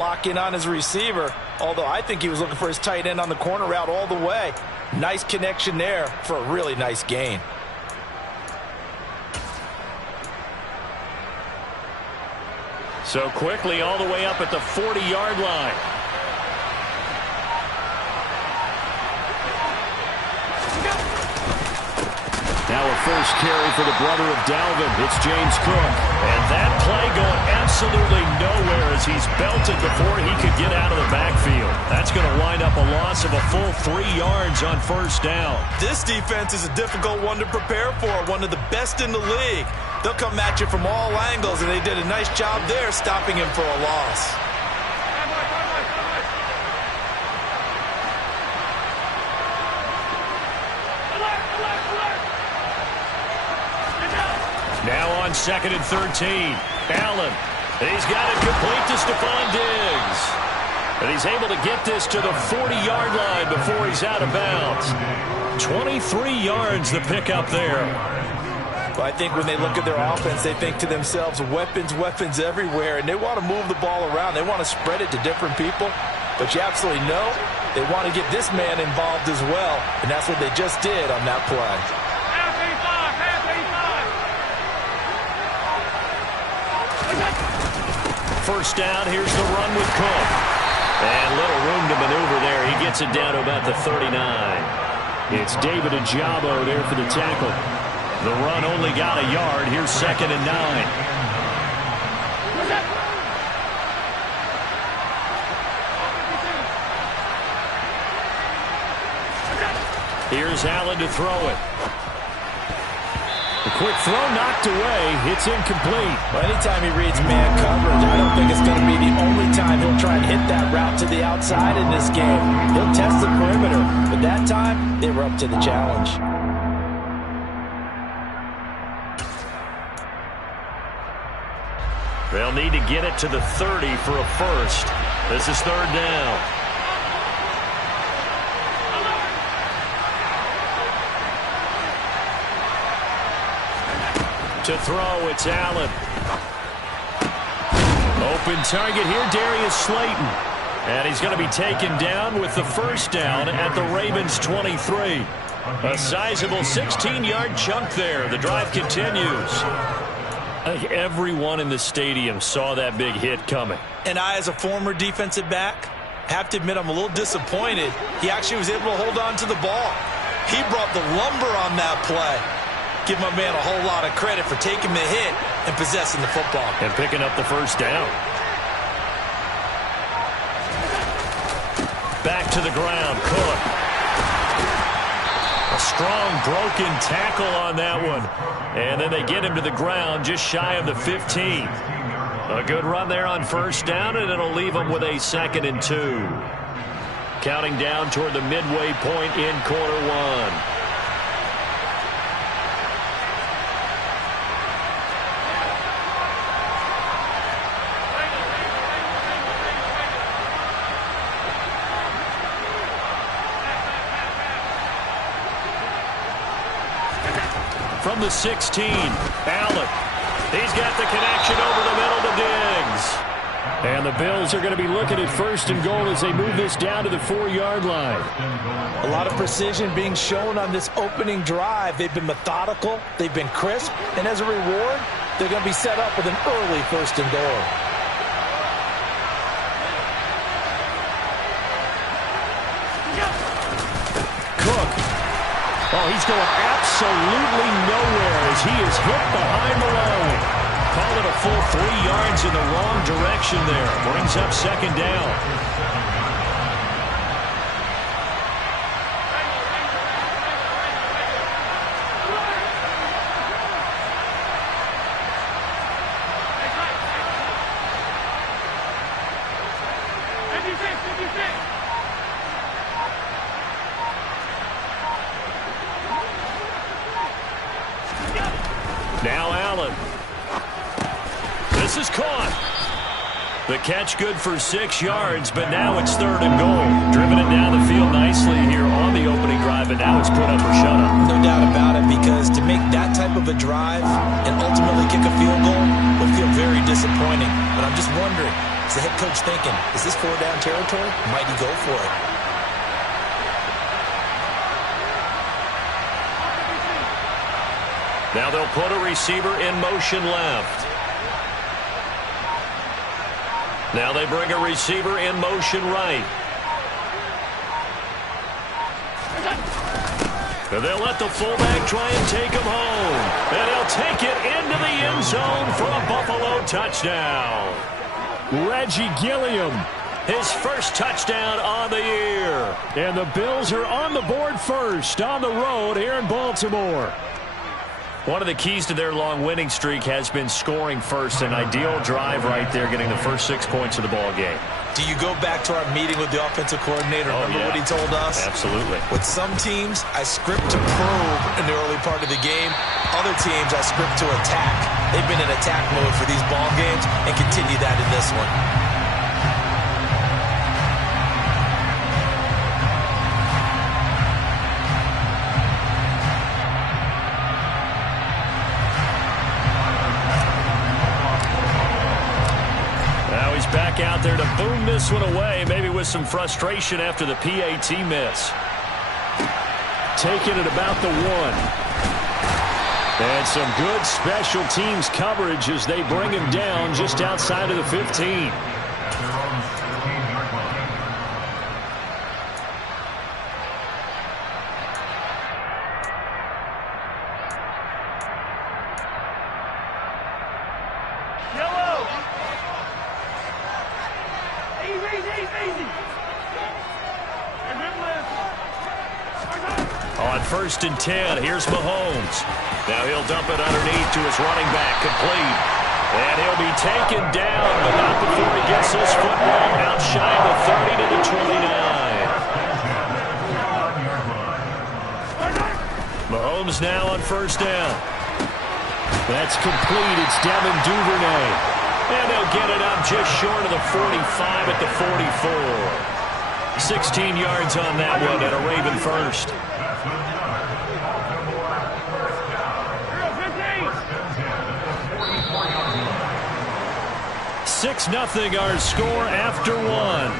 lock in on his receiver, although I think he was looking for his tight end on the corner route all the way. Nice connection there for a really nice gain. So quickly all the way up at the 40-yard line. Now a first carry for the brother of Dalvin. It's James Cook. And that play going absolutely nowhere as he's belted before he could get out of the backfield. That's going to wind up a loss of a full 3 yards on first down. This defense is a difficult one to prepare for, one of the best in the league. They'll come at you from all angles, and they did a nice job there stopping him for a loss. Now on 2nd and 13. Allen. He's got it complete to Stephon Diggs. And he's able to get this to the 40-yard line before he's out of bounds. 23 yards the pickup there. Well, I think when they look at their offense, they think to themselves, weapons, weapons everywhere, and they want to move the ball around. They want to spread it to different people. But you absolutely know they want to get this man involved as well, and that's what they just did on that play. First down, here's the run with Cook. And little room to maneuver there. He gets it down to about the 39. It's David Ojabo there for the tackle. The run only got a yard. Here's 2nd and 9. Here's Allen to throw it. The quick throw knocked away. It's incomplete. Well, anytime he reads man coverage, I don't think it's going to be the only time he'll try and hit that route to the outside in this game. He'll test the perimeter, but that time they were up to the challenge. They'll need to get it to the 30 for a first. This is 3rd down. To throw, it's Allen. Open target here, Darius Slayton. And he's going to be taken down with the first down at the Ravens' 23. A sizable 16-yard chunk there. The drive continues. I think everyone in the stadium saw that big hit coming. And I, as a former defensive back, have to admit I'm a little disappointed. He actually was able to hold on to the ball. He brought the lumber on that play. Give my man a whole lot of credit for taking the hit and possessing the football. And picking up the first down. Back to the ground, Cook. A strong broken tackle on that one. And then they get him to the ground just shy of the 15. A good run there on first down, and it'll leave him with a 2nd and 2. Counting down toward the midway point in quarter one. From the 16, Allen. He's got the connection over the middle to Diggs. And the Bills are going to be looking at 1st and goal as they move this down to the 4-yard line. A lot of precision being shown on this opening drive. They've been methodical, they've been crisp, and as a reward, they're going to be set up with an early 1st and goal. Cook. Oh, he's going absolutely nowhere as he is hit behind the line. Call it a full 3 yards in the wrong direction there. Brings up 2nd down. Now Allen. This is caught. The catch good for 6 yards, but now it's 3rd and goal. Driven it down the field nicely here on the opening drive, and now it's put up or shut up. No doubt about it, because to make that type of a drive and ultimately kick a field goal would feel very disappointing. But I'm just wondering, Is the head coach thinking, is this 4-down territory? Might he go for it? Now they'll put a receiver in motion left. Now they bring a receiver in motion right. And they'll let the fullback try and take him home. And he'll take it into the end zone for a Buffalo touchdown. Reggie Gilliam. His first touchdown on the year. And the Bills are on the board first on the road here in Baltimore. One of the keys to their long winning streak has been scoring first. An ideal drive right there, getting the first 6 points of the ball game. Do you go back to our meeting with the offensive coordinator? Remember what he told us? Absolutely. With some teams, I script to probe in the early part of the game. Other teams, I script to attack. They've been in attack mode for these ball games and continue that in this one. Back out there to boom this one away, maybe with some frustration after the PAT miss. Taking it about the 1. And some good special teams coverage as they bring him down just outside of the 15. On 1st and 10, here's Mahomes. Now he'll dump it underneath to his running back, complete. And he'll be taken down, but not before he gets his football out shy of the 30 to the 29. Mahomes now on 1st down. That's complete. It's Devin Duvernay. And they'll get it up just short of the 45 at the 44. 16 yards on that one and a Raven first. 6-0 our score after 1.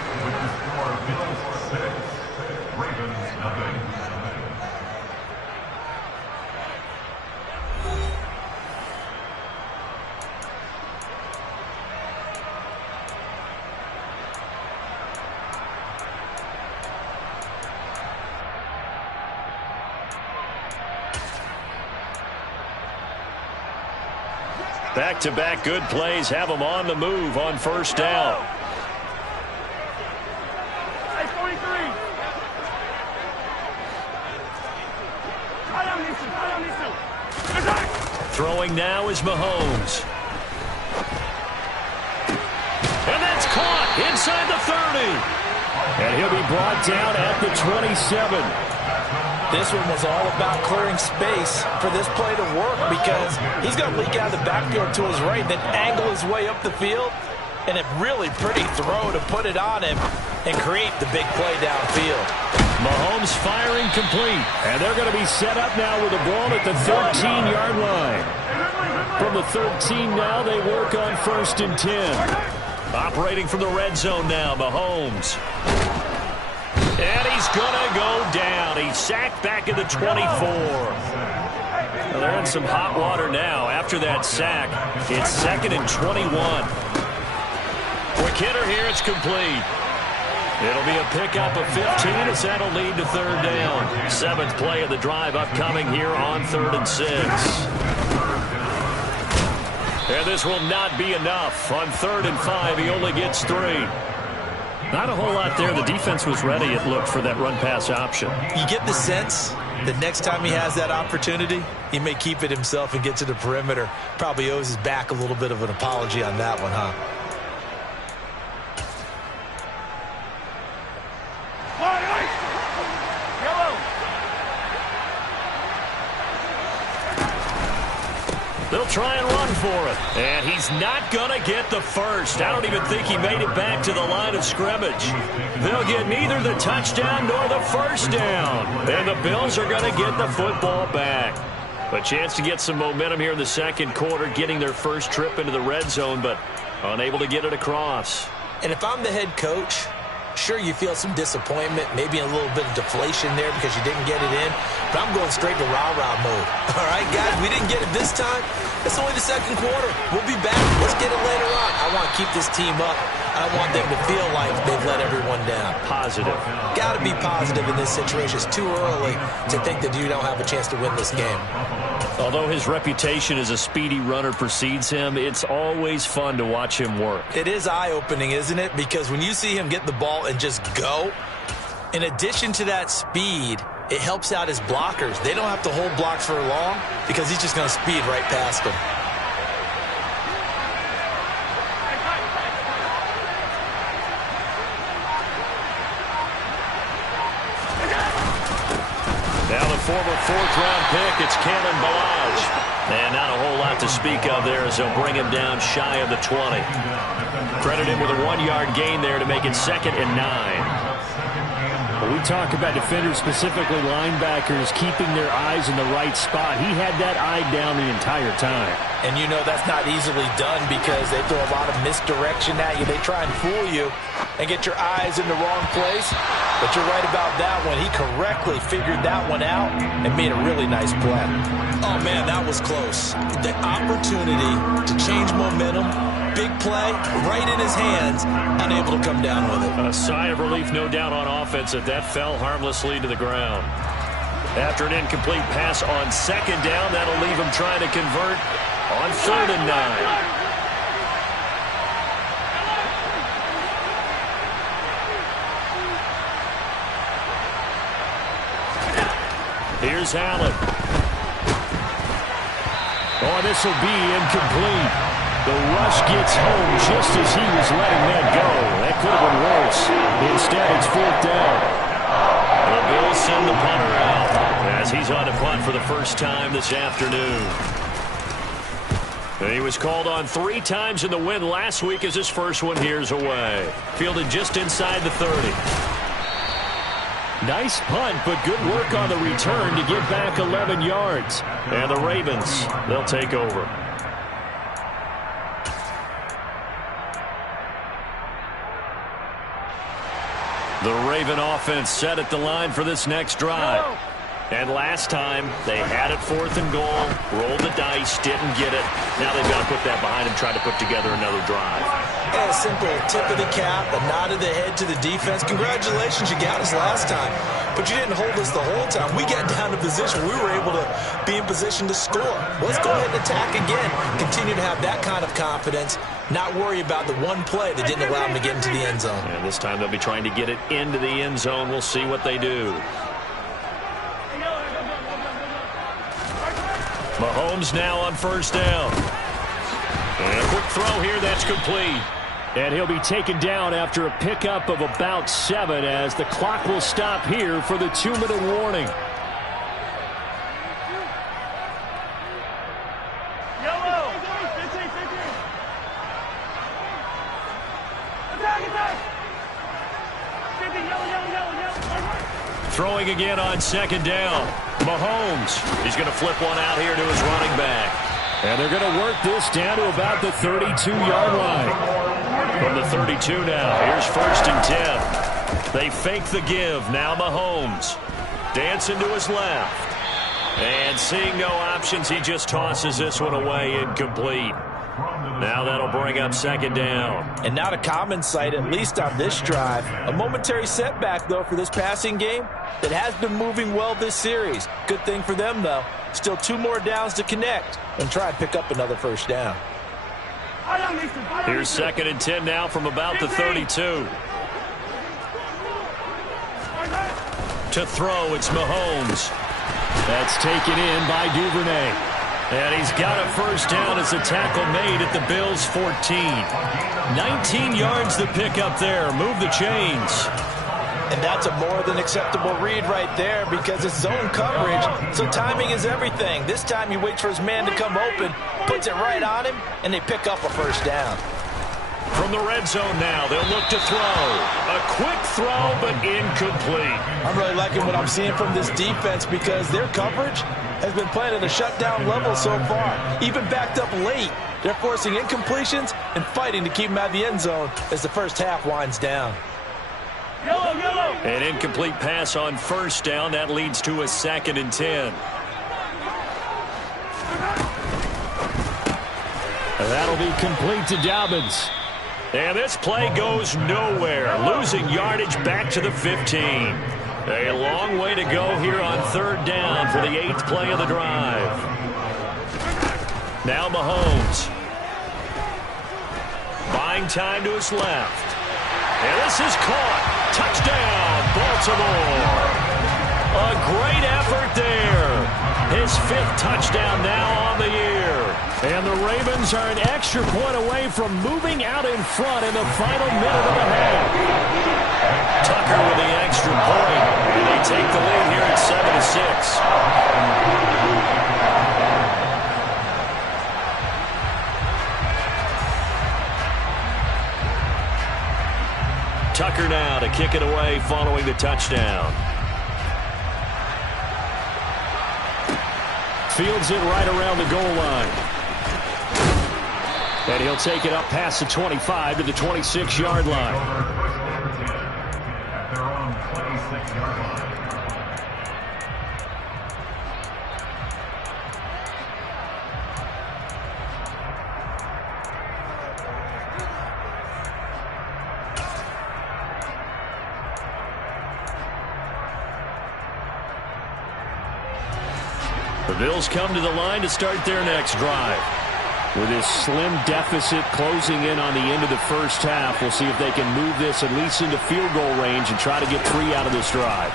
Back-to-back good plays have them on the move on 1st down. Throwing now is Mahomes. And that's caught inside the 30. And he'll be brought down at the 27. This one was all about clearing space for this play to work because he's going to leak out of the backfield to his right, then angle his way up the field, and a really pretty throw to put it on him and create the big play downfield. Mahomes firing complete. And they're going to be set up now with the ball at the 13-yard line. From the 13 now, they work on 1st and 10. Operating from the red zone now, Mahomes. And he's going to go down. He's sacked back at the 24. Well, they're in some hot water now. After that sack, it's 2nd and 21. Quick hitter here, it's complete. It'll be a pickup of 15 as that'll lead to 3rd down. 7th play of the drive upcoming here on 3rd and 6. And this will not be enough. On 3rd and 5, he only gets 3. Not a whole lot there. The defense was ready, it looked, for that run-pass option. You get the sense that next time he has that opportunity, he may keep it himself and get to the perimeter. Probably owes his back a little bit of an apology on that one, huh? They'll try and run for it. And he's not going to get the first. I don't even think he made it back to the line of scrimmage. They'll get neither the touchdown nor the first down. And the Bills are going to get the football back. A chance to get some momentum here in the 2nd quarter, getting their first trip into the red zone, but unable to get it across. And if I'm the head coach, sure, you feel some disappointment, maybe a little bit of deflation there because you didn't get it in, but I'm going straight to rah-rah mode. All right, guys, we didn't get it this time. It's only the second quarter. We'll be back. Let's get it later on. I want to keep this team up. I don't want them to feel like they've let everyone down. Positive. Got to be positive in this situation. It's too early to think that you don't have a chance to win this game. Although his reputation as a speedy runner precedes him, it's always fun to watch him work. It is eye-opening, isn't it? Because when you see him get the ball and just go, in addition to that speed, it helps out his blockers. They don't have to hold blocks for long because he's just going to speed right past them. Now the former fourth-round pick, it's Kalen Ballage. And not a whole lot to speak of there as they'll bring him down shy of the 20. Credit him with a 1-yard gain there to make it 2nd and 9. When we talk about defenders, specifically linebackers, keeping their eyes in the right spot, he had that eye down the entire time. And you know that's not easily done because they throw a lot of misdirection at you. They try and fool you and get your eyes in the wrong place. But you're right about that one. He correctly figured that one out and made a really nice play. Oh, man, that was close. The opportunity to change momentum, big play, right in his hands, unable to come down with it. A sigh of relief, no doubt, on offense that fell harmlessly to the ground. After an incomplete pass on 2nd down, that'll leave him trying to convert on 3rd and 9. Here's Allen. Oh, this will be incomplete. The rush gets home just as he was letting that go. That could have been worse. Instead, it's 4th down. The Bills send the punter out as he's on to punt for the first time this afternoon. And he was called on 3 times in the win last week as his first one here's away. Fielded just inside the 30. Nice punt, but good work on the return to get back 11 yards. And the Ravens, they'll take over. The Raven offense set at the line for this next drive. And last time, they had it 4th and goal, rolled the dice, didn't get it. Now they've got to put that behind and try to put together another drive. Yeah, a simple tip of the cap, a nod of the head to the defense. Congratulations, you got us last time. But you didn't hold us the whole time. We got down to position. We were able to be in position to score. Let's go ahead and attack again. Continue to have that kind of confidence. Not worry about the one play that didn't allow them to get into the end zone. And this time they'll be trying to get it into the end zone. We'll see what they do. Mahomes now on 1st down. And a quick throw here, that's complete. And he'll be taken down after a pickup of about 7 as the clock will stop here for the 2-minute warning. Throwing again on 2nd down. Mahomes, he's going to flip one out here to his running back. And they're going to work this down to about the 32-yard line. From the 32 now, here's 1st and 10. They fake the give. Now Mahomes dancing to his left. And seeing no options, he just tosses this one away, incomplete. Now that'll bring up 2nd down. And not a common sight, at least on this drive. A momentary setback, though, for this passing game that has been moving well this series. Good thing for them, though. Still 2 more downs to connect and try and pick up another 1st down. Here's 2nd and 10 now from about the 32. To throw, it's Mahomes. That's taken in by Duvernay. And he's got a 1st down as a tackle made at the Bills' 14. 19 yards to pick up there. Move the chains. And that's a more than acceptable read right there because it's zone coverage, so timing is everything. This time he waits for his man to come open, puts it right on him, and they pick up a 1st down. From the red zone now, they'll look to throw. A quick throw, but incomplete. I'm really liking what I'm seeing from this defense because their coverage has been playing at a shutdown level so far. Even backed up late, they're forcing incompletions and fighting to keep them out of the end zone as the first half winds down. An incomplete pass on first down. That leads to a 2nd and 10. That'll be complete to Dobbins. And this play goes nowhere. Losing yardage back to the 15. A long way to go here on 3rd down for the 8th play of the drive. Now Mahomes. Buying time to his left. And this is caught. Touchdown, Baltimore. A great effort there. His 5th touchdown now on the year. And the Ravens are an extra point away from moving out in front in the final minute of the half. Tucker with the extra point. And they take the lead here at 7-6. Tucker now to kick it away following the touchdown. Fields it right around the goal line. And he'll take it up past the 25 to the 26-yard line. At their own 26-yard line. The Bills come to the line to start their next drive. With this slim deficit closing in on the end of the first half, we'll see if they can move this at least into field goal range and try to get 3 out of this drive.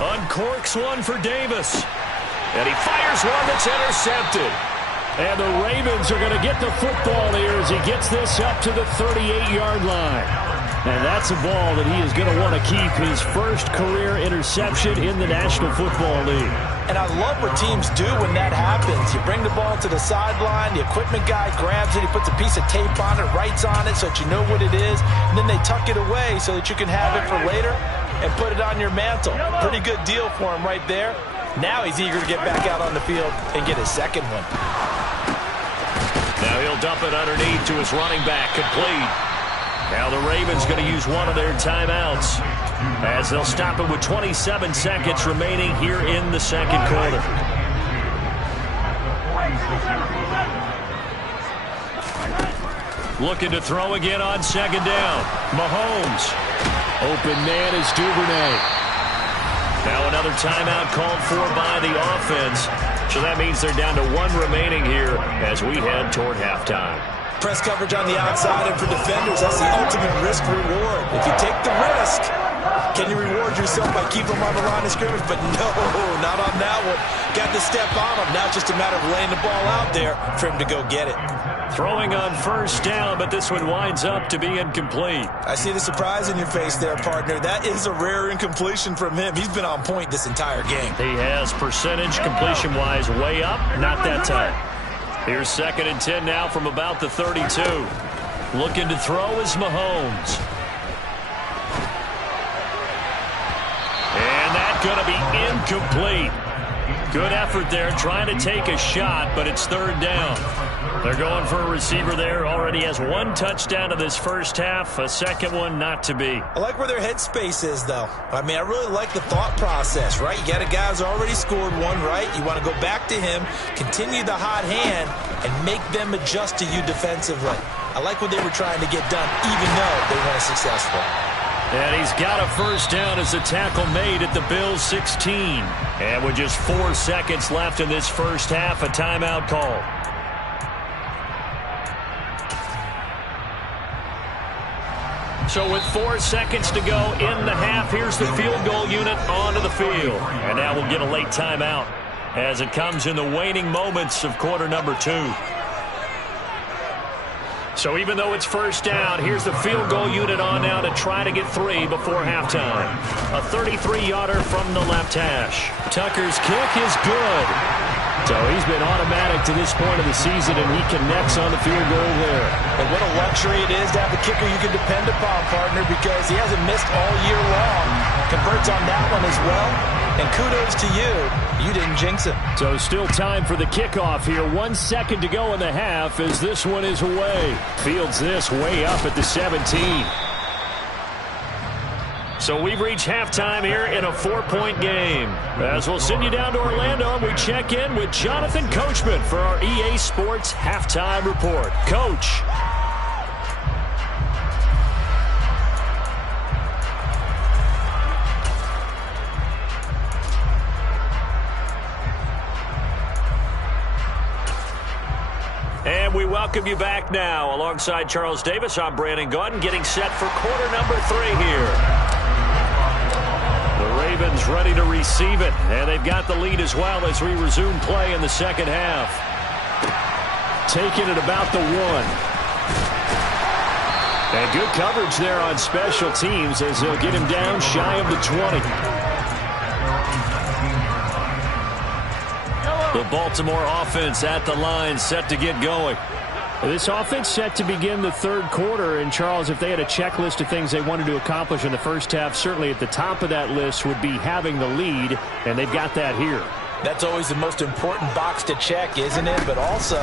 Uncorks one for Davis. And he fires one that's intercepted. And the Ravens are going to get the football here as he gets this up to the 38-yard line. And that's a ball that he is going to want to keep, his first career interception in the National Football League. And I love what teams do when that happens. You bring the ball to the sideline, the equipment guy grabs it, he puts a piece of tape on it, writes on it so that you know what it is, and then they tuck it away so that you can have it for later and put it on your mantle. Pretty good deal for him right there. Now he's eager to get back out on the field and get his second one. Now he'll dump it underneath to his running back, complete. Now the Ravens going to use one of their timeouts as they'll stop it with 27 seconds remaining here in the second quarter. Looking to throw again on second down. Mahomes. Open man is Duvernay. Now another timeout called for by the offense. So that means they're down to 1 remaining here as we head toward halftime. Press coverage on the outside, and for defenders, that's the ultimate risk-reward. If you take the risk, can you reward yourself by keeping them on the line of scrimmage? But no, not on that one. Got to step on them. Now it's just a matter of laying the ball out there for him to go get it. Throwing on first down, but this one winds up to be incomplete. I see the surprise in your face there, partner. That is a rare incompletion from him. He's been on point this entire game. He has percentage completion-wise way up, not that time. Here's 2nd and 10 now from about the 32. Looking to throw is Mahomes. And that's going to be incomplete. Good effort there trying to take a shot, but it's 3rd down. They're going for a receiver there. Already has 1 touchdown in this first half. A second one not to be. I like where their headspace is, though. I mean, I really like the thought process, right? You got a guy who's already scored one, right? You want to go back to him, continue the hot hand, and make them adjust to you defensively. I like what they were trying to get done, even though they weren't successful. And he's got a first down as the tackle made at the Bills' 16. And with just 4 seconds left in this first half, a timeout call. So with 4 seconds to go in the half, here's the field goal unit onto the field. And now we'll get a late timeout as it comes in the waning moments of quarter number 2. So even though it's first down, here's the field goal unit on now to try to get 3 before halftime. A 33-yarder from the left hash. Tucker's kick is good. So he's been automatic to this point of the season, and he connects on the field goal there. And what a luxury it is to have a kicker you can depend upon, partner, because he hasn't missed all year long. Converts on that one as well. And kudos to you. You didn't jinx him. So still time for the kickoff here. 1 second to go in the half as this one is away. Fields this way up at the 17. So we've reached halftime here in a 4-point game. As we'll send you down to Orlando, and we check in with Jonathan Coachman for our EA Sports Halftime Report. Coach. And we welcome you back now. Alongside Charles Davis, I'm Brandon Gaudin, getting set for quarter number 3 here. The Ravens ready to receive it, and they've got the lead as well as we resume play in the second half. Taking it about the 1. And good coverage there on special teams as they'll get him down shy of the 20. The Baltimore offense at the line, set to get going. This offense set to begin the third quarter, and Charles, if they had a checklist of things they wanted to accomplish in the first half, certainly at the top of that list would be having the lead, and they've got that here. That's always the most important box to check, isn't it? But also,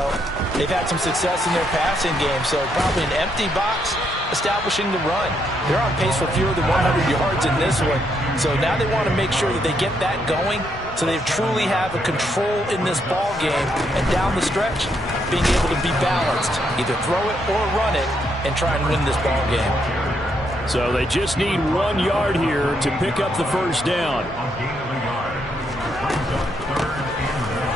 they've had some success in their passing game, so probably an empty box establishing the run. They're on pace for fewer than 100 yards in this one, so now they want to make sure that they get that going so they truly have a control in this ball game, and down the stretch, being able to be balanced, either throw it or run it, and try and win this ball game. So they just need 1 yard here to pick up the first down.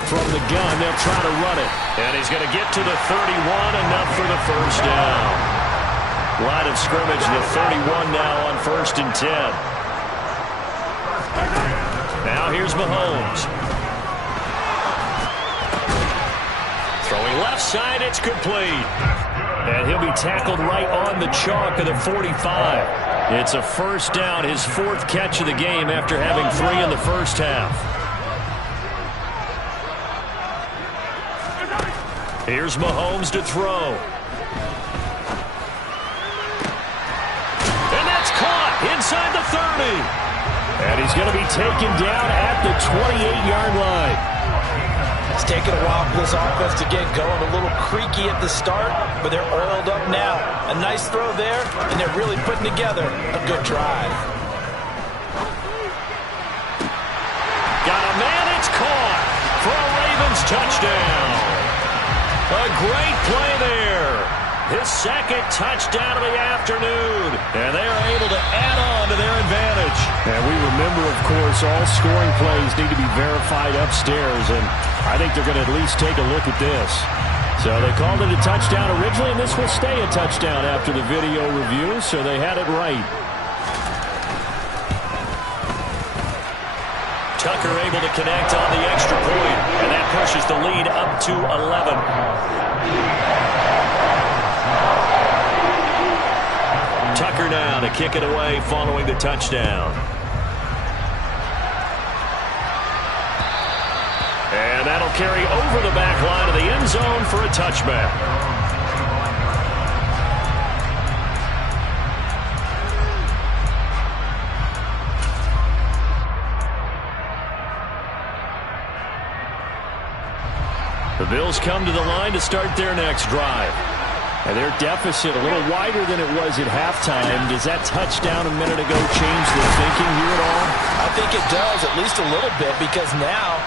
From the gun, they'll try to run it. And he's going to get to the 31, enough for the first down. Line of scrimmage, the 31 now on 1st and 10. Now here's Mahomes. Throwing left side, it's complete. And he'll be tackled right on the chalk of the 45. It's a first down, his 4th catch of the game after having 3 in the first half. Here's Mahomes to throw. And that's caught inside the 30. And he's going to be taken down at the 28-yard line. It's taken a while for this offense to get going. A little creaky at the start, but they're oiled up now. A nice throw there, and they're really putting together a good drive. Got a man, it's caught for a Ravens touchdown. A great play there. His 2nd touchdown of the afternoon. And they are able to add on to their advantage. And we remember, of course, all scoring plays need to be verified upstairs. And I think they're going to at least take a look at this. So they called it a touchdown originally, and this will stay a touchdown after the video review. So they had it right. Tucker able to connect on the extra point. And that pushes the lead up to 11. Tucker now to kick it away following the touchdown. And that'll carry over the back line of the end zone for a touchback. The Bills come to the line to start their next drive. And their deficit a little wider than it was at halftime. Does that touchdown a minute ago change the thinking here at all? I think it does, at least a little bit, because now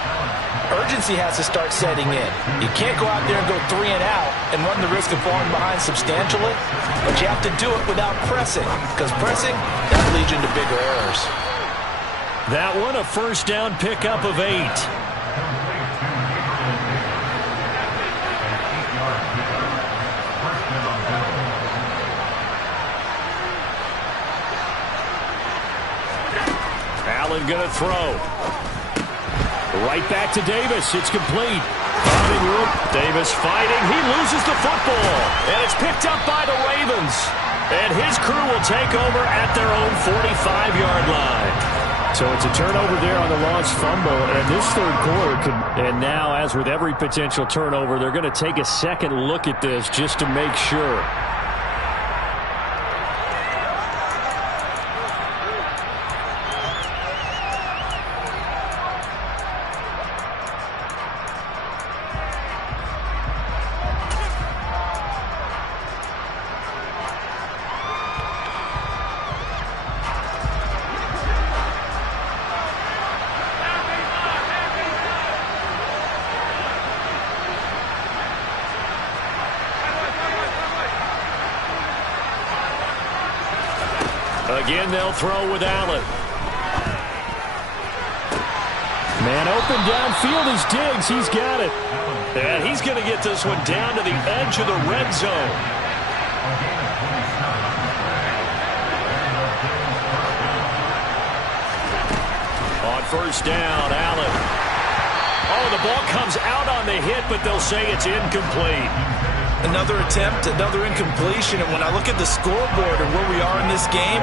urgency has to start setting in. You can't go out there and go 3 and out and run the risk of falling behind substantially, but you have to do it without pressing, because pressing, that leads into bigger errors. That one, a first down pickup of 8. Allen going to throw. Right back to Davis. It's complete. Davis fighting. He loses the football. And it's picked up by the Ravens. And his crew will take over at their own 45-yard line. So it's a turnover there on the lost fumble, and this third quarter could, and now, as with every potential turnover, they're going to take a second look at this just to make sure. Again, they'll throw with Allen. Man open downfield is Diggs. He's got it. And he's going to get this one down to the edge of the red zone. On first down, Allen. Oh, the ball comes out on the hit, but they'll say it's incomplete. Another attempt, another incompletion, and when I look at the scoreboard and where we are in this game,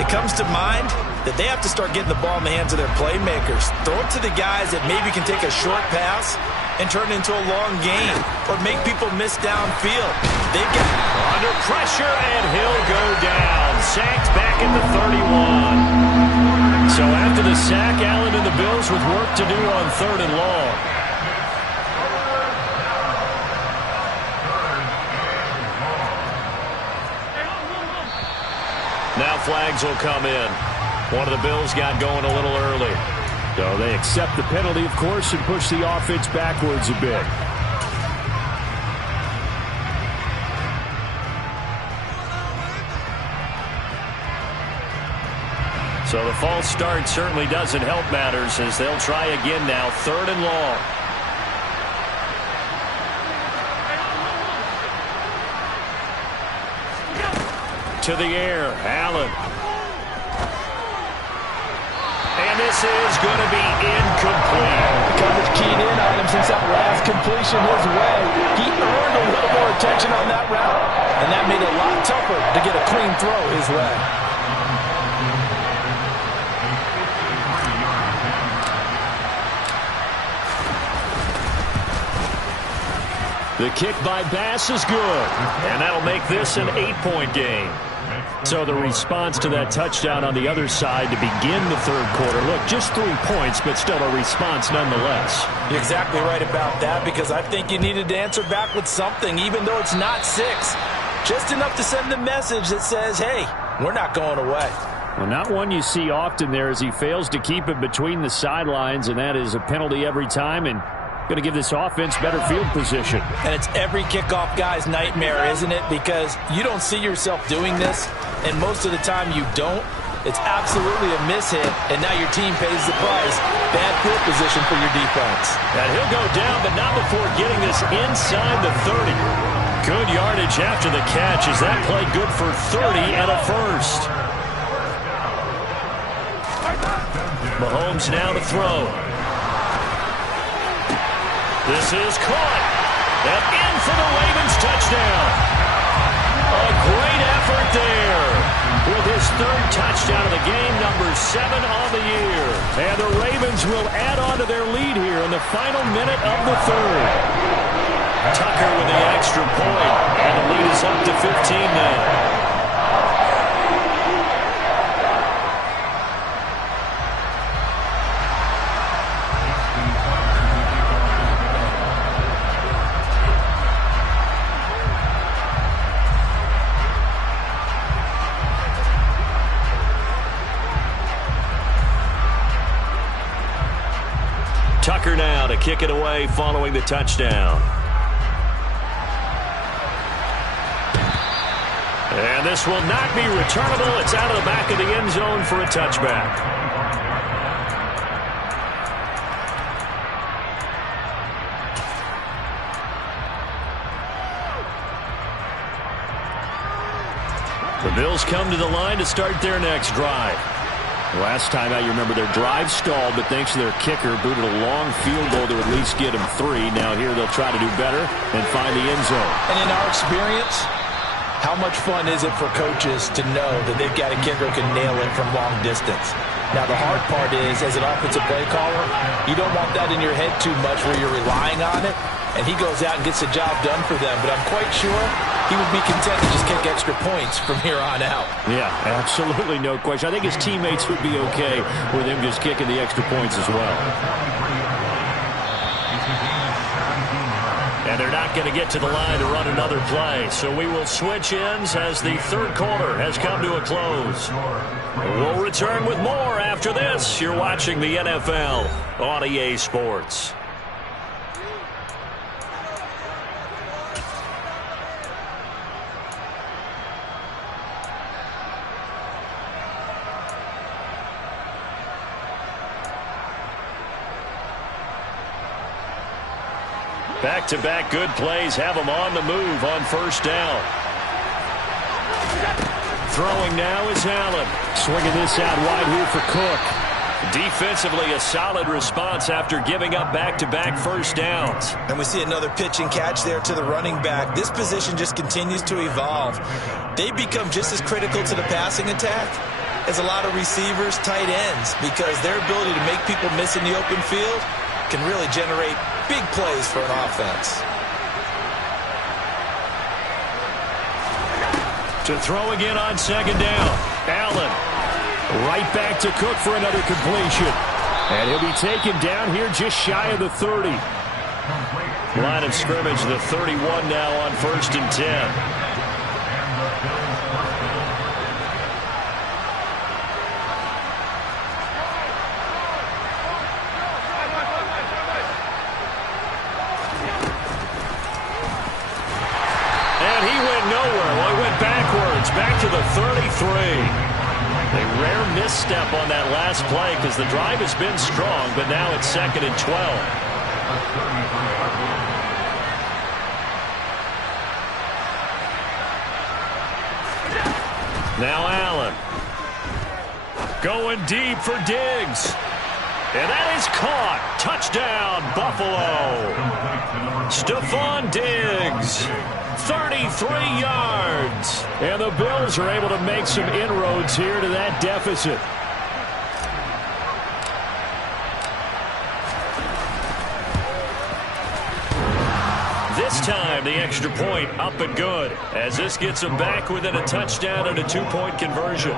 it comes to mind that they have to start getting the ball in the hands of their playmakers. Throw it to the guys that maybe can take a short pass and turn it into a long game or make people miss downfield. They've got under pressure, and he'll go down. Sacked back at the 31. So after the sack, Allen and the Bills with work to do on 3rd and long. Now flags will come in. One of the Bills got going a little early. So they accept the penalty, of course, and push the offense backwards a bit. So the false start certainly doesn't help matters as they'll try again now. 3rd and long. To the air, Allen. And this is going to be incomplete. the coverage keyed in on him since that last completion his way. He earned a little more attention on that route, and that made it a lot tougher to get a clean throw his way. The kick by Bass is good. And that'll make this an 8-point game. So the response to that touchdown on the other side to begin the third quarter. Look, just 3 points, but still a response nonetheless. You're exactly right about that, because I think you needed to answer back with something, even though it's not 6. Just enough to send a message that says, hey, we're not going away. Well, not one you see often there as he fails to keep it between the sidelines, and that is a penalty every time, and going to give this offense better field position. And it's every kickoff guy's nightmare, isn't it? Because you don't see yourself doing this, and most of the time you don't. It's absolutely a mishit, and now your team pays the price. Bad field position for your defense. And he'll go down, but not before getting this inside the 30. Good yardage after the catch. Is that play good for 30 and a first? Mahomes now to throw. This is caught. And in for the Ravens touchdown. A great effort there. With his 3rd touchdown of the game, number 7 on the year. And the Ravens will add on to their lead here in the final minute of the 3rd. Tucker with the extra point. And the lead is up to 15 now. Tucker now to kick it away following the touchdown. And this will not be returnable. It's out of the back of the end zone for a touchback. The Bills come to the line to start their next drive. Last time out, you remember their drive stalled, but thanks to their kicker, booted a long field goal to at least get them 3. Now here they'll try to do better and find the end zone. And in our experience, How much fun is it for coaches to know that they've got a kicker who can nail it from long distance? Now, the hard part is, as an offensive play caller, you don't want that in your head too much where you're relying on it, and he goes out and gets the job done for them. But I'm quite sure he would be content to just kick extra points from here on out. Yeah, absolutely no question. I think his teammates would be okay with him just kicking the extra points as well. And they're not going to get to the line to run another play. So we will switch ends as the third quarter has come to a close. We'll return with more after this. You're watching the NFL on EA Sports. Back-to-back good plays have them on the move on first down. Throwing now is Allen. Swinging this out wide here for Cook. Defensively, a solid response after giving up back-to-back first downs. And we see another pitch and catch there to the running back. This position just continues to evolve. They become just as critical to the passing attack as a lot of receivers, tight ends, because their ability to make people miss in the open field can really generate big plays for an offense. To throw again on second down. Allen. Right back to Cook for another completion. And he'll be taken down here just shy of the 30. Line of scrimmage, the 31 now on 1st and 10. Back to the 33. A rare misstep on that last play because the drive has been strong, but now it's 2nd and 12. Now Allen. Going deep for Diggs. And that is caught. Touchdown, Buffalo. Stephon Diggs. 33 yards. And the Bills are able to make some inroads here to that deficit. This time, the extra point up and good, as this gets them back within a touchdown and a 2-point conversion.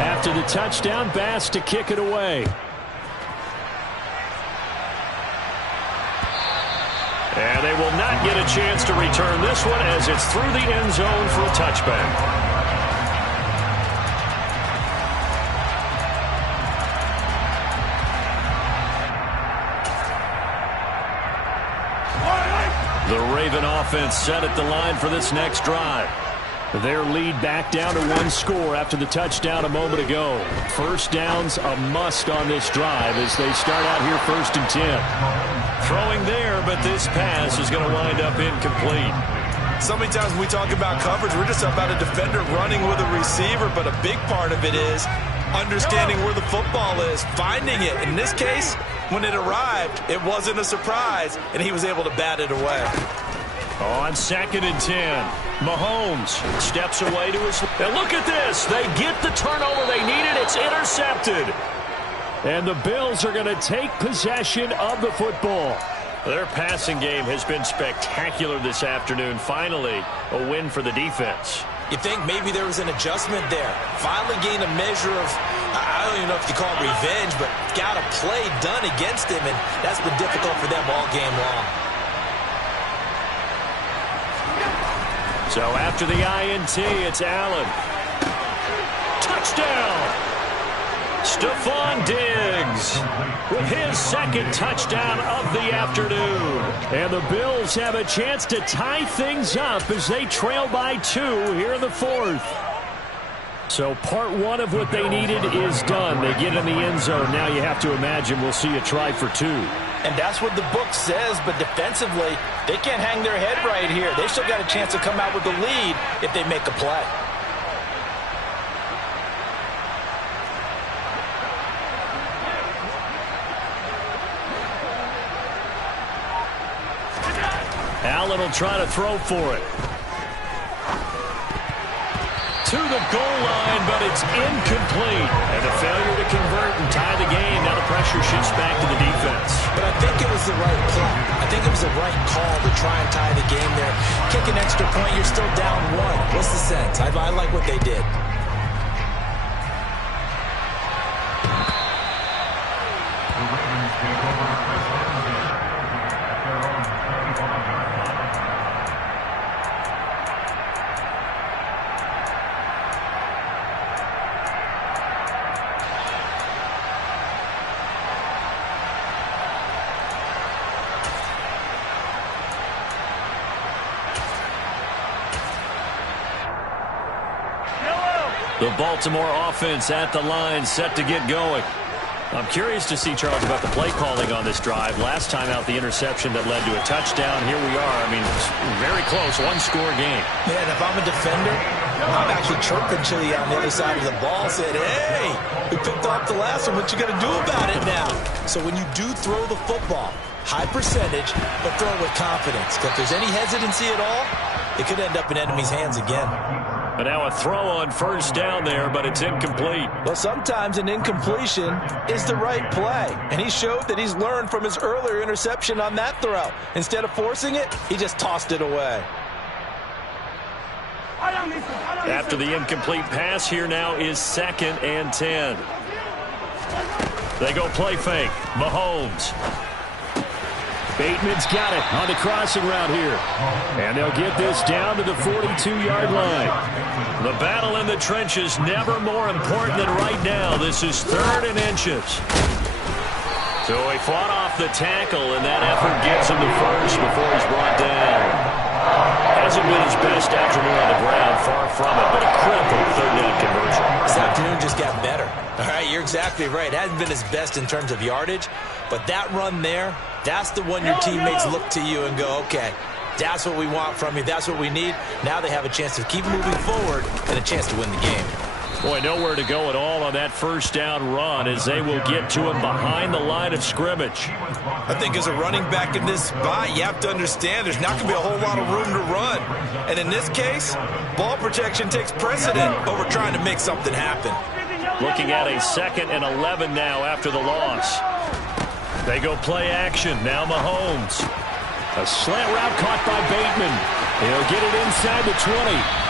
After the touchdown, Bass to kick it away. And they will not get a chance to return this one as it's through the end zone for a touchback. The Raven offense set at the line for this next drive. Their lead back down to 1 score after the touchdown a moment ago. First down's a must on this drive as they start out here 1st and 10. Throwing there, but this pass is going to wind up incomplete. So many times when we talk about coverage, we're just about a defender running with a receiver, but a big part of it is understanding where the football is, finding it. In this case, when it arrived, it wasn't a surprise, and he was able to bat it away. On 2nd and 10, Mahomes steps away to his... And look at this. They get the turnover they needed. It's intercepted. And the Bills are going to take possession of the football. Their passing game has been spectacular this afternoon. Finally, a win for the defense. You think maybe there was an adjustment there. Finally gained a measure of, I don't even know if you call it revenge, but got a play done against him, and that's been difficult for them all game long. So after the INT, it's Allen. Touchdown! Stephon Diggs with his 2nd touchdown of the afternoon. And the Bills have a chance to tie things up as they trail by 2 here in the 4th. So part 1 of what they needed is done. They get in the end zone. Now you have to imagine we'll see a try for 2. And that's what the book says, but defensively, they can't hang their head right here. They've still got a chance to come out with the lead if they make a play. He'll try to throw for it. To the goal line, but it's incomplete. And a failure to convert and tie the game. Now the pressure shifts back to the defense. But I think it was the right play. I think it was the right call to try and tie the game there. Kick an extra point, you're still down one. What's the sense? I like what they did. The Baltimore offense at the line, set to get going. I'm curious to see, Charles, about the play calling on this drive. Last time out, the interception that led to a touchdown. Here we are. I mean, very close, one-score game. Man, if I'm a defender, I'm actually chirping Chili on the other side of the ball, saying, hey, we picked off the last one. What you going to do about it now? So when you do throw the football, high percentage, but throw it with confidence. If there's any hesitancy at all, it could end up in enemy's hands again. But now a throw on first down there, but it's incomplete. Well, sometimes an incompletion is the right play. And he showed that he's learned from his earlier interception on that throw. Instead of forcing it, he just tossed it away. After the incomplete pass, here now is 2nd and 10. They go play fake. Mahomes. Bateman's got it on the crossing route here. And they'll get this down to the 42-yard line. The battle in the trenches never more important than right now. This is 3rd and inches. So he fought off the tackle, and that effort gets him the first before he's brought down. Hasn't been his best afternoon on the ground, far from it, but a critical 3rd down conversion. This afternoon just got better. All right, you're exactly right. It hasn't been his best in terms of yardage, but that run there, that's the one your teammates look to you and go, okay, that's what we want from you. That's what we need. Now they have a chance to keep moving forward and a chance to win the game. Boy, nowhere to go at all on that first down run as they will get to him behind the line of scrimmage. I think as a running back in this spot, you have to understand there's not going to be a whole lot of room to run. And in this case, ball protection takes precedent over trying to make something happen. Looking at a 2nd and 11 now after the loss. They go play action. Now Mahomes. A slant route caught by Bateman. He'll get it inside the 20.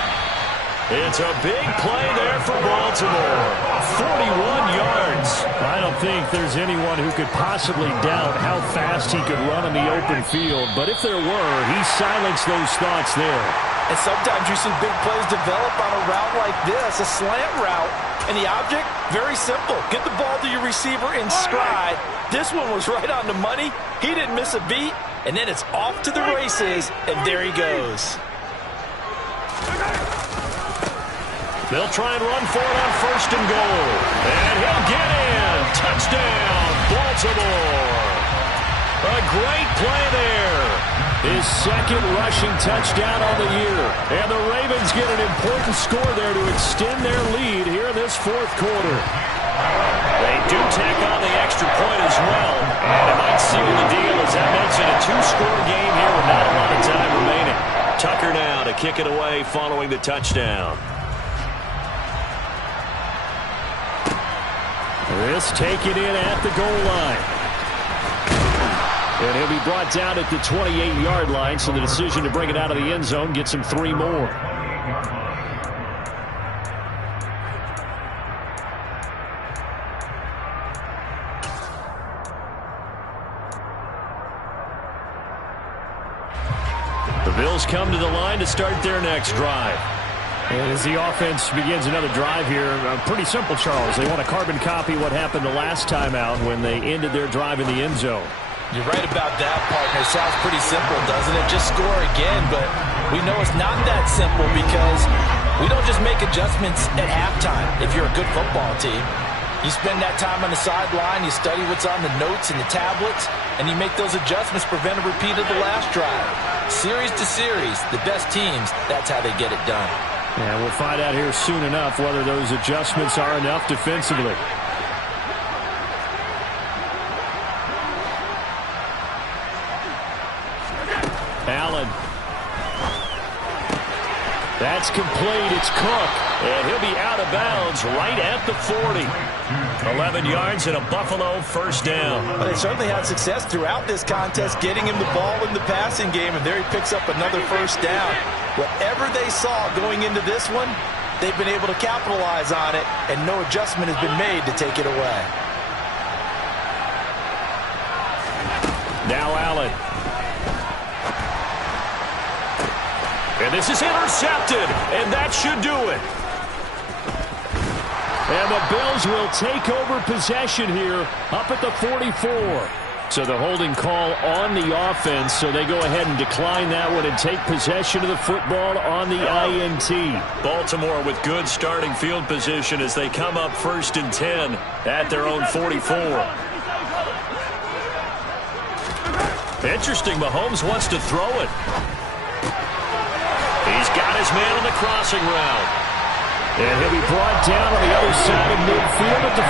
It's a big play there for Baltimore. 41 yards. I don't think there's anyone who could possibly doubt how fast he could run in the open field. But if there were, he silenced those thoughts there. And sometimes you see big plays develop on a route like this, a slant route. And the object, very simple. Get the ball to your receiver in stride. This one was right on the money. He didn't miss a beat. And then it's off to the races, and there he goes. They'll try and run for it on 1st and goal. And he'll get in. Touchdown, Baltimore. A great play there. His 2nd rushing touchdown on the year. And the Ravens get an important score there to extend their lead here in this 4th quarter. They do tack on the extra point as well. And it might seal the deal, as I mentioned, a 2-score game here with not a lot of time remaining. Tucker now to kick it away following the touchdown. This taken in at the goal line. And he'll be brought down at the 28-yard line, so the decision to bring it out of the end zone gets him 3 more. The Bills come to the line to start their next drive. And as the offense begins another drive here, pretty simple, Charles. They want to carbon copy what happened the last time out when they ended their drive in the end zone. You're right about that, partner. Sounds pretty simple, doesn't it? Just score again, but we know it's not that simple because we don't just make adjustments at halftime if you're a good football team. You spend that time on the sideline, you study what's on the notes and the tablets, and you make those adjustments, prevent a repeat of the last drive. Series to series, the best teams, that's how they get it done. And we'll find out here soon enough whether those adjustments are enough defensively. Allen That's complete. It's Cook. And he'll be out of bounds right at the 40. 11 yards and a Buffalo first down. Well, they certainly had success throughout this contest getting him the ball in the passing game, and there he picks up another first down. Whatever they saw going into this one, they've been able to capitalize on it, and no adjustment has been made to take it away. Now Allen. And this is intercepted, and that should do it. And the Bills will take over possession here up at the 44. So the holding call on the offense, so they go ahead and decline that one and take possession of the football on the INT. Baltimore with good starting field position as they come up 1st and 10 at their own 44. Interesting, Mahomes wants to throw it. He's got his man on the crossing route. And he'll be brought down on the other side of midfield at the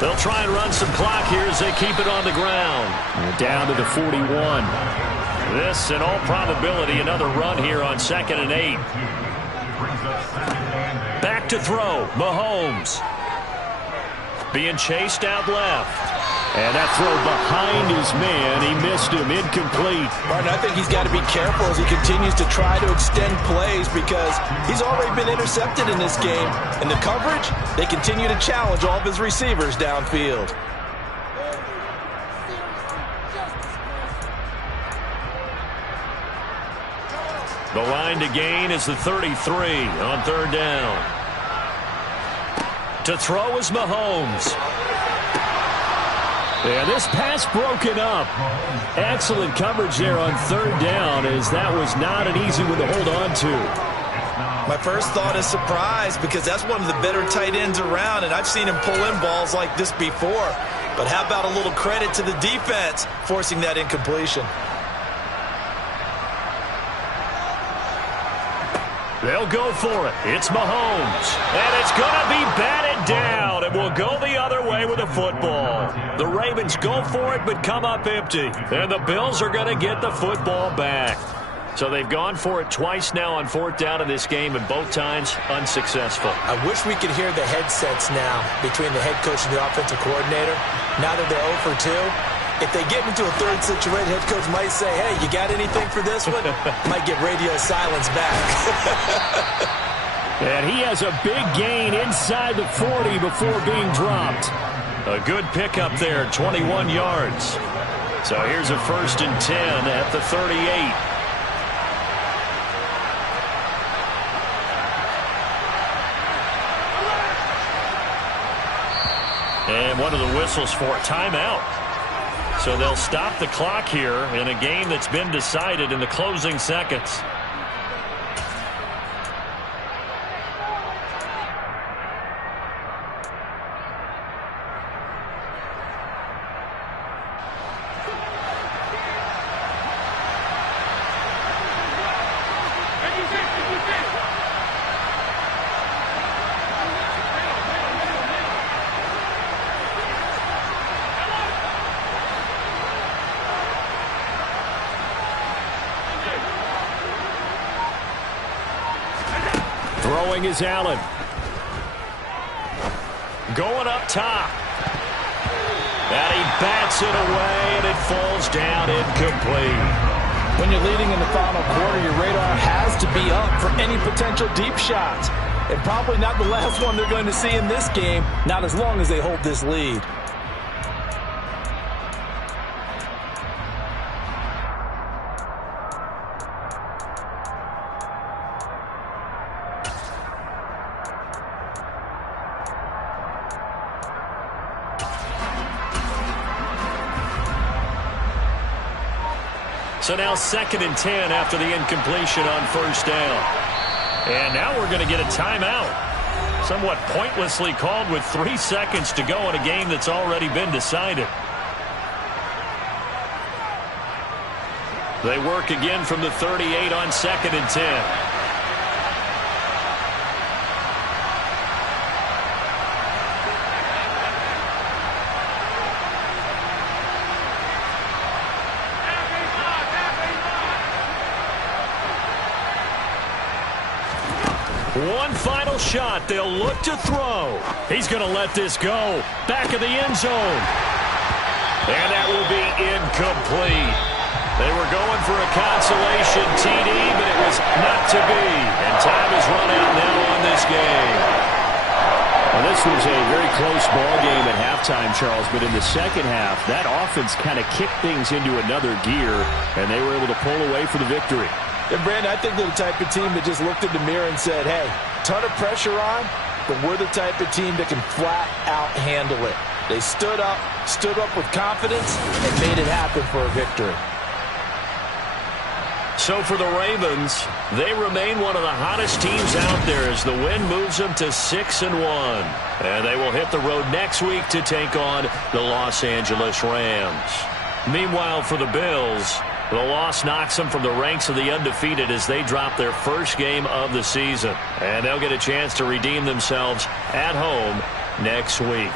43. They'll try and run some clock here as they keep it on the ground. We're down to the 41. This, in all probability, another run here on 2nd and 8. Back to throw, Mahomes. Being chased out left. And that throw behind his man. He missed him. Incomplete. Martin, I think he's got to be careful as he continues to try to extend plays because he's already been intercepted in this game. And the coverage, they continue to challenge all of his receivers downfield. The line to gain is the 33 on 3rd down. To throw is Mahomes. Yeah, this pass broken up. Excellent coverage there on 3rd down, as that was not an easy one to hold on to. My first thought is surprise because that's one of the better tight ends around, and I've seen him pull in balls like this before. But how about a little credit to the defense forcing that incompletion? They'll go for it. It's Mahomes. And it's going to be batted down. And will go the other way with the football. The Ravens go for it but come up empty. And the Bills are going to get the football back. So they've gone for it twice now on 4th down in this game, and both times unsuccessful. I wish we could hear the headsets now between the head coach and the offensive coordinator. Now that they're 0 for 2. If they get into a third situation, head coach might say, hey, you got anything for this one? Might get radio silence back. And he has a big gain inside the 40 before being dropped. A good pickup there, 21 yards. So here's a 1st and 10 at the 38. And one of the whistles for a timeout. So they'll stop the clock here in a game that's been decided in the closing seconds. Throwing is Allen. Going up top. And he bats it away, and it falls down incomplete. When you're leading in the final quarter, your radar has to be up for any potential deep shots. And probably not the last one they're going to see in this game, not as long as they hold this lead. So now 2nd and 10 after the incompletion on 1st down. And now we're going to get a timeout. Somewhat pointlessly called with 3 seconds to go in a game that's already been decided. They work again from the 38 on 2nd and 10. One final shot. They'll look to throw. He's going to let this go. Back of the end zone. And that will be incomplete. They were going for a consolation TD, but it was not to be. And time is run out now on this game. Well, this was a very close ball game at halftime, Charles, but in the second half, that offense kind of kicked things into another gear, and they were able to pull away for the victory. And, Brandon, I think they're the type of team that just looked in the mirror and said, hey, ton of pressure on, but we're the type of team that can flat out handle it. They stood up with confidence, and made it happen for a victory. So for the Ravens, they remain one of the hottest teams out there as the win moves them to 6-1. And they will hit the road next week to take on the Los Angeles Rams. Meanwhile, for the Bills, the loss knocks them from the ranks of the undefeated as they drop their first game of the season. And they'll get a chance to redeem themselves at home next week.